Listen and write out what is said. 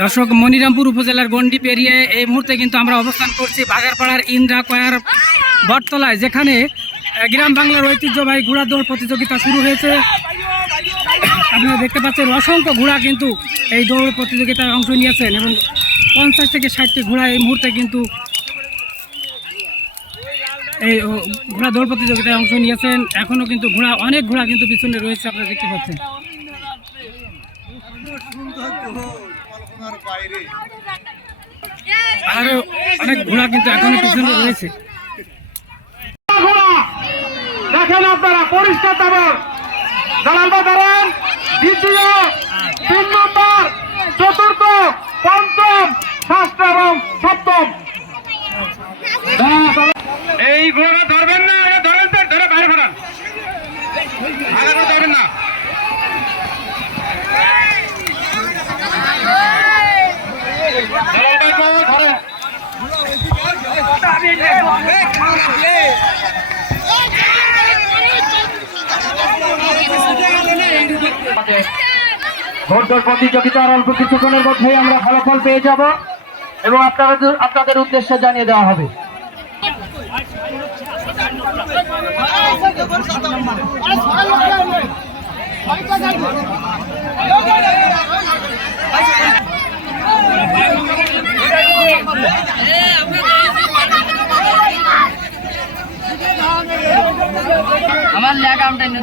দর্শক, মনিরামপুর উপজেলার গন্ডি পেরিয়ে এই মুহূর্তে কিন্তু আমরা অবস্থান করছি বাগারপাড়ার ইন্দ্রা কয়ার বটতলায়, যেখানে গ্রাম বাংলার ঐতিহ্যবাহী ঘোড়া দৌড় প্রতিযোগিতা শুরু হয়েছে। আপনারা দেখতে পাচ্ছেন, অসংখ্য ঘোড়া কিন্তু এই দৌড় প্রতিযোগিতায় অংশ নিয়েছেন এবং পঞ্চাশ থেকে ষাটটি ঘোড়া এই মুহূর্তে কিন্তু এই ঘোড়া দৌড় প্রতিযোগিতায় অংশ নিয়েছেন। এখনও কিন্তু ঘোড়া, অনেক ঘোড়া কিন্তু পিছনে রয়েছে, আপনারা দেখতে পাচ্ছেন। আরও অনেক ঘোড়া কিন্তু এখনও পিছনে রয়েছে। দেখেন আপনারা পরিষ্কার দাবার দালালবা দাঁড়ান ভোটদৌড় প্রতিযোগিতার অল্প কিছুক্ষণের মধ্যেই আমরা ফলাফল পেয়ে যাব এবং আপনাদের আপনাদের উদ্দেশ্যে জানিয়ে দেওয়া হবে। আমার লেখা আমটাই নিয়ে